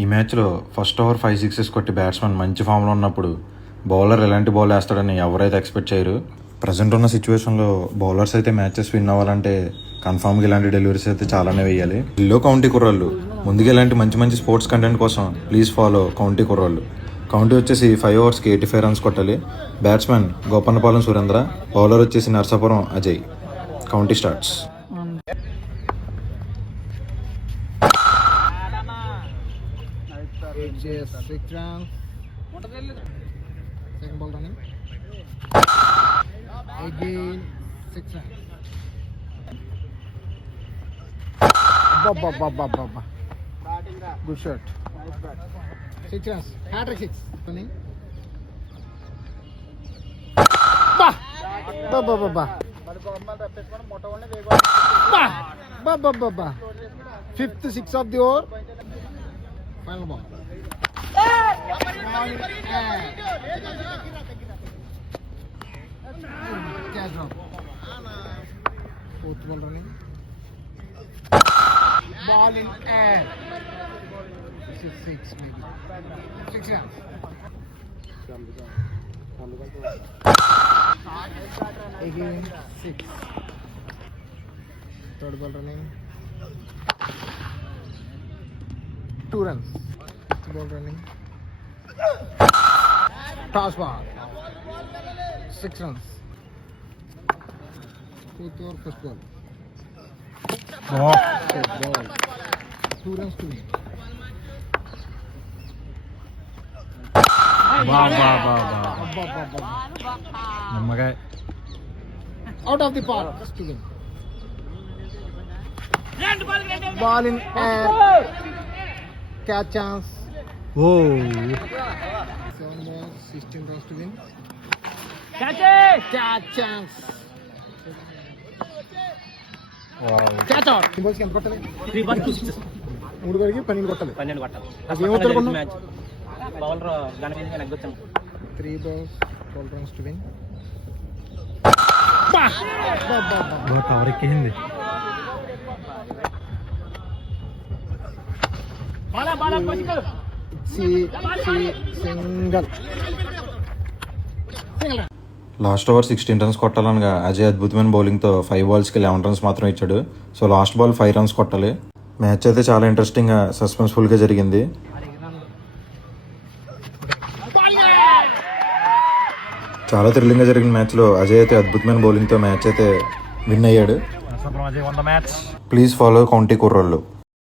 ఈ మ్యాచ్లో first over 5 సిక్సెస్ కొట్టి బ్యాట్స్మెన్ మంచి ఫామ్లో ఉన్నప్పుడు బౌలర్ ఎలాంటి బాల్ వేస్తాడని ఎవరైతే ఎక్స్పెక్ట్ చేయరు. ప్రజెంట్ ఉన్న సిచ్యువేషన్లో బౌలర్స్ అయితే మ్యాచెస్ విన్ అవ్వాలంటే కన్ఫామ్గా ఇలాంటి డెలివరీస్ అయితే చాలానే వేయాలి. ఇల్లో కౌంటీ కుర్రాళ్ళు ముందుగా ఇలాంటి మంచి మంచి స్పోర్ట్స్ కంటెంట్ కోసం ప్లీజ్ ఫాలో కౌంటీ కుర్రాళ్ళు. కౌంటీ వచ్చేసి 5 ఓవర్స్కి 85 రన్స్ కొట్టాలి. బ్యాట్స్మెన్ గోపన్నపాలెం సురేంద్ర, బౌలర్ వచ్చేసి నర్సాపురం Ajay. County starts. Six runs. Second ball running. Again 6 runs. Ba. Good shot. 6 runs. Hat-trick 6. Running. Ba. Fifth 6 of the over. Final ball. Catch drop. Fourth ball running. Ball in air. This is 6 maybe. 6 runs. Again 6. Third ball running. 2 runs. Fifth ball running. Toss ball. 6 runs. Fourth over, first ball. Third ball. 2 runs to win. Out of the park to win. Ball in air. Catch chance. Oh. 7 balls, 16 runs to win. Catch it! Catch chance. Wow. Catch out. Balls ki anta kottali? 3 balls 2 sixes. 3 balls ki 12 kottali. 12 కొట్టాలి. అది ఏమవుతారు కొన్నా? Match bowler Ganapathi నెగ్గొచ్చాం. 3 balls, 12 runs to win. Power ఎక్కింది. Single. Last over 16 runs కొట్టాలనగా అజయ్ అద్భుతమైన బౌలింగ్తో 5 బాల్స్కి 11 రన్స్ మాత్రం ఇచ్చాడు. సో లాస్ట్ బాల్ 5 రన్స్ కొట్టాలి. మ్యాచ్ అయితే చాలా ఇంట్రెస్టింగ్గా సస్పెన్స్ఫుల్గా జరిగింది. చాలా థ్రిల్లింగ్గా జరిగిన మ్యాచ్లో అజయ్ అయితే అద్భుతమైన బౌలింగ్తో మ్యాచ్ అయితే విన్ అయ్యాడు. ప్లీజ్ ఫాలో కౌంటీ కుర్రాళ్ళు.